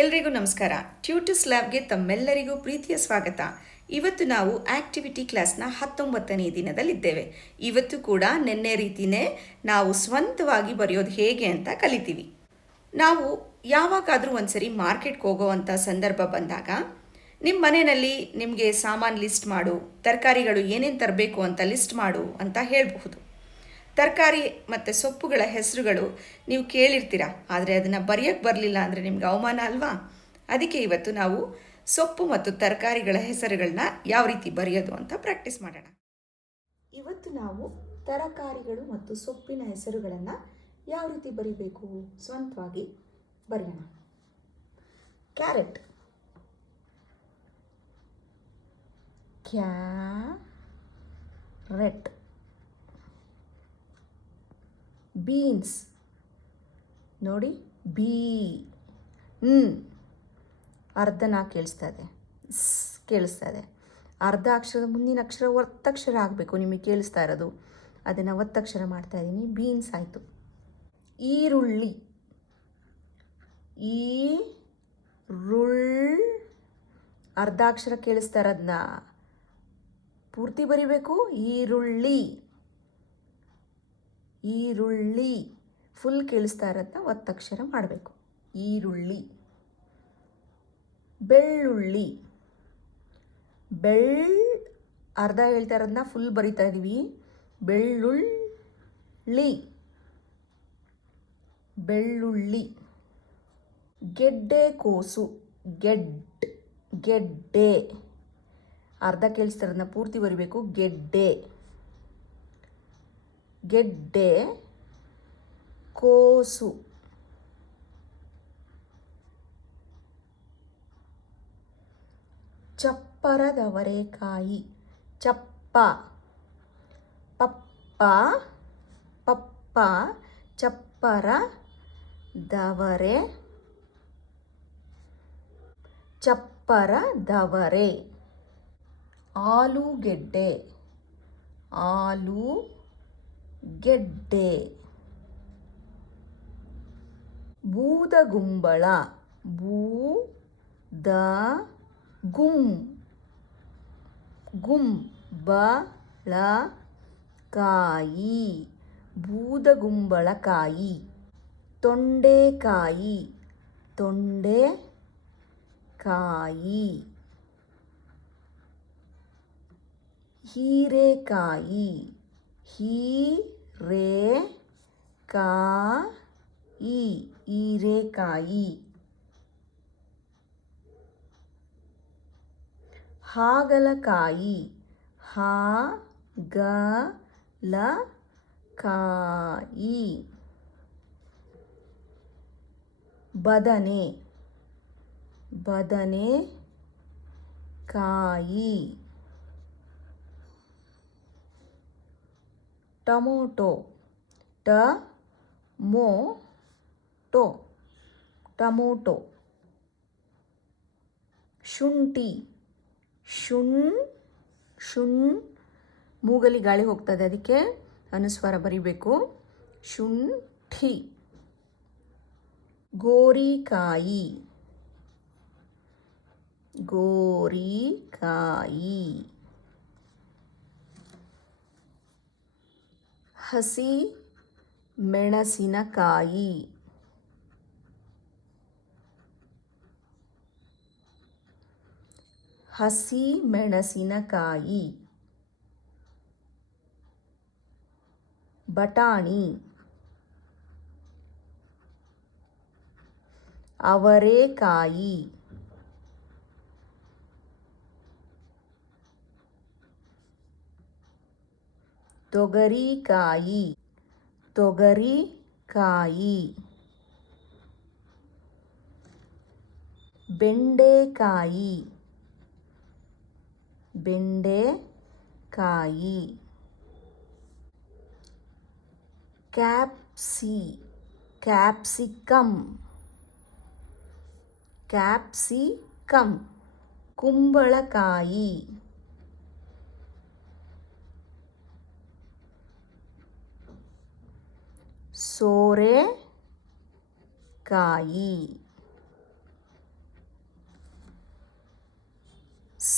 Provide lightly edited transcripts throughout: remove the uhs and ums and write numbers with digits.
ಎಲ್ರಿಗೂ ನಮಸ್ಕಾರ. ಟ್ಯೂಟರ್ಸ್ ಲ್ಯಾಬ್ಗೆ ತಮ್ಮೆಲ್ಲರಿಗೂ ಪ್ರೀತಿಯ ಸ್ವಾಗತ. ಇವತ್ತು ನಾವು ಆಕ್ಟಿವಿಟಿ ಕ್ಲಾಸ್ನ 19ನೇ ದಿನದಲ್ಲಿದ್ದೇವೆ. ಇವತ್ತು ಕೂಡ ನಿನ್ನೆ ರೀತಿಯೇ ನಾವು ಸ್ವಂತವಾಗಿ ಬರೆಯೋದು ಹೇಗೆ ಅಂತ ಕಲಿತೀವಿ. ನಾವು ಯಾವಾಗಾದರೂ ಒಂದ್ಸರಿ ಮಾರ್ಕೆಟ್ಗೆ ಹೋಗೋವಂಥ ಸಂದರ್ಭ ಬಂದಾಗ ನಿಮ್ಮ ಮನೆಯಲ್ಲಿ ನಿಮಗೆ ಸಾಮಾನು ಲಿಸ್ಟ್ ಮಾಡು, ತರಕಾರಿಗಳು ಏನೇನು ತರಬೇಕು ಅಂತ ಲಿಸ್ಟ್ ಮಾಡು ಅಂತ ಹೇಳಬಹುದು. ತರಕಾರಿ ಮತ್ತು ಸೊಪ್ಪುಗಳ ಹೆಸರುಗಳು ನೀವು ಕೇಳಿರ್ತೀರ, ಆದರೆ ಅದನ್ನು ಬರೆಯೋಕ್ಕೆ ಬರಲಿಲ್ಲ ಅಂದರೆ ನಿಮ್ಗೆ ಅವಮಾನ ಅಲ್ವಾ? ಅದಕ್ಕೆ ಇವತ್ತು ನಾವು ಸೊಪ್ಪು ಮತ್ತು ತರಕಾರಿಗಳ ಹೆಸರುಗಳನ್ನ ಯಾವ ರೀತಿ ಬರೆಯೋದು ಅಂತ ಪ್ರಾಕ್ಟೀಸ್ ಮಾಡೋಣ. ಇವತ್ತು ನಾವು ತರಕಾರಿಗಳು ಮತ್ತು ಸೊಪ್ಪಿನ ಹೆಸರುಗಳನ್ನು ಯಾವ ರೀತಿ ಬರಿಬೇಕು ಸ್ವಂತವಾಗಿ ಬರೆಯೋಣ. Carrot, carrot. ಬೀನ್ಸ್ ನೋಡಿ, ಅರ್ಧನ ಕೇಳಿಸ್ತಾ ಇದೆ. ಅರ್ಧ ಅಕ್ಷರದ ಮುಂದಿನ ಅಕ್ಷರ ಒತ್ತಕ್ಷರ ಆಗಬೇಕು. ನಿಮಗೆ ಕೇಳಿಸ್ತಾ ಇರೋದು ಅದನ್ನು ಒತ್ತಕ್ಷರ ಮಾಡ್ತಾ ಇದ್ದೀನಿ. ಬೀನ್ಸ್ ಆಯಿತು. ಈರುಳ್ಳಿ, ಅರ್ಧ ಅಕ್ಷರ ಕೇಳಿಸ್ತಾ ಇರೋದನ್ನ ಪೂರ್ತಿ ಬರಿಬೇಕು. ಈರುಳ್ಳಿ ಫುಲ್ ಕೇಳಿಸ್ತಾ ಇರೋದನ್ನ ಒತ್ತಕ್ಷರ ಮಾಡಬೇಕು. ಈರುಳ್ಳಿ. ಬೆಳ್ಳುಳ್ಳಿ, ಅರ್ಧ ಹೇಳ್ತಾ ಇರೋದನ್ನ ಫುಲ್ ಬರಿತಾ ಇದ್ದೀವಿ. ಬೆಳ್ಳುಳ್ಳಿ. ಗೆಡ್ಡೆಕೋಸು, ಗೆಡ್ಡೆ. ಅರ್ಧ ಕೇಳಿಸ್ತಾ ಇರೋದನ್ನ ಪೂರ್ತಿ ಬರಿಬೇಕು. ಗೆಡ್ಡೆ ಕೋಸು. ಚಪ್ಪರದವರೆಕಾಯಿ, ಪಪ್ಪ, ಚಪ್ಪರದವರೆ. ಆಲೂಗೆಡ್ಡೆ, ಬೂದಗುಂಬಳ, ಬೂದಗುಂಬಳಕಾಯಿ. ತೊಂಡೆಕಾಯಿ, ಹೀರೆಕಾಯಿ, ಹಾಗಲಕಾಯಿ, ಬದನೆಕಾಯಿ. ಟೊಮೊಟೊ, ಶುಂಠಿ, ಮೂಗಲ್ಲಿ ಗಾಳಿ ಹೋಗ್ತದೆ, ಅದಕ್ಕೆ ಅನುಸ್ವಾರ ಬರಿಬೇಕು. ಶುಂಠಿ. ಗೋರಿಕಾಯಿ, ಹಸಿ ಮೆಣಸಿನಕಾಯಿ, ಬಟಾಣಿ, ಅವರೆಕಾಯಿ, ತೊಗರಿಕಾಯಿ, ಬೆಂಡೆಕಾಯಿ, ಕ್ಯಾಪ್ಸಿಕಮ್, ಕುಂಬಳಕಾಯಿ, ಸೋರೆಕಾಯಿ.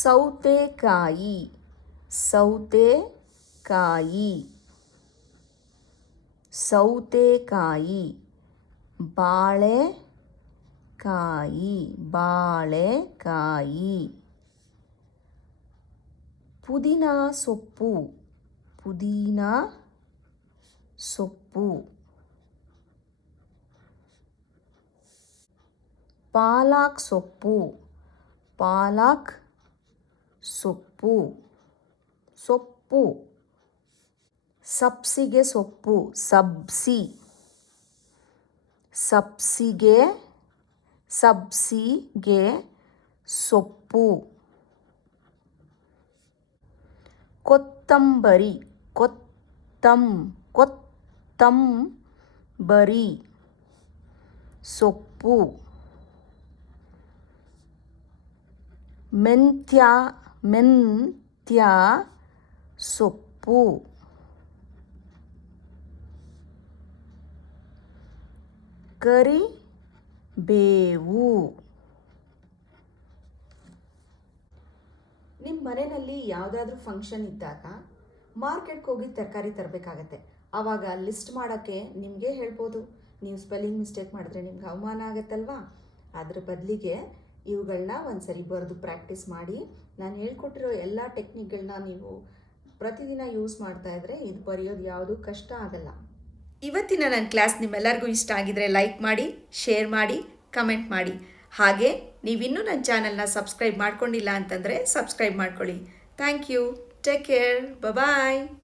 ಸೌತೆಕಾಯಿ ಸೌತೆಕಾಯಿ ಸೌತೆಕಾಯಿ. ಬಾಳೆಕಾಯಿ ಬಾಳೆಕಾಯಿ. ಪುದೀನ ಸೊಪ್ಪು ಪುದೀನ ಸೊಪ್ಪು. ಪಾಲಕ್ ಸೊಪ್ಪು ಪಾಲಕ್ ಸೊಪ್ಪು ಸೊಪ್ಪು. ಸಬ್ಸಿಗೆ ಸೊಪ್ಪು ಸಬ್ಸಿ ಸಬ್ಸಿಗೆ ಸೊಪ್ಪು. ಕೊತ್ತಂಬರಿ ಕೊತ್ತಂಬರಿ ಸೊಪ್ಪು. ಮೆಂತ್ಯ ಸೊಪ್ಪು. ಕರಿಬೇವು. ನಿಮ್ಮ ಮನೆಯಲ್ಲಿ ಯಾವುದಾದ್ರೂ ಫಂಕ್ಷನ್ ಇದ್ದಾಗ ಮಾರ್ಕೆಟ್ಗೆ ಹೋಗಿ ತರಕಾರಿ ತರಬೇಕಾಗತ್ತೆ. ಆವಾಗ ಲಿಸ್ಟ್ ಮಾಡೋಕ್ಕೆ ನಿಮಗೆ ಹೇಳ್ಬೋದು. ನೀವು ಸ್ಪೆಲ್ಲಿಂಗ್ ಮಿಸ್ಟೇಕ್ ಮಾಡಿದ್ರೆ ನಿಮ್ಗೆ ಅವಮಾನ ಆಗುತ್ತಲ್ವಾ. ಅದ್ರ ಬದಲಿಗೆ ಇವುಗಳನ್ನ ಒಂದ್ಸರಿ ಬರೆದು ಪ್ರಾಕ್ಟೀಸ್ ಮಾಡಿ. ನಾನು ಹೇಳ್ಕೊಟ್ಟಿರೋ ಎಲ್ಲ ಟೆಕ್ನಿಕ್ಗಳನ್ನ ನೀವು ಪ್ರತಿದಿನ ಯೂಸ್ ಮಾಡ್ತಾ ಇದ್ರೆ ಇದು ಬರೆಯೋದು ಯಾವುದೂ ಕಷ್ಟ ಆಗಲ್ಲ. ಇವತ್ತಿನ ನನ್ನ ಕ್ಲಾಸ್ ನಿಮ್ಮೆಲ್ಲರಿಗೂ ಇಷ್ಟ ಆಗಿದ್ರೆ ಲೈಕ್ ಮಾಡಿ, ಶೇರ್ ಮಾಡಿ, ಕಮೆಂಟ್ ಮಾಡಿ. ಹಾಗೆ ನೀವಿನ್ನೂ ನನ್ನ ಚಾನಲ್ನ ಸಬ್ಸ್ಕ್ರೈಬ್ ಮಾಡ್ಕೊಂಡಿಲ್ಲ ಅಂತಂದರೆ ಸಬ್ಸ್ಕ್ರೈಬ್ ಮಾಡ್ಕೊಳ್ಳಿ. Thank you. Take care. Bye.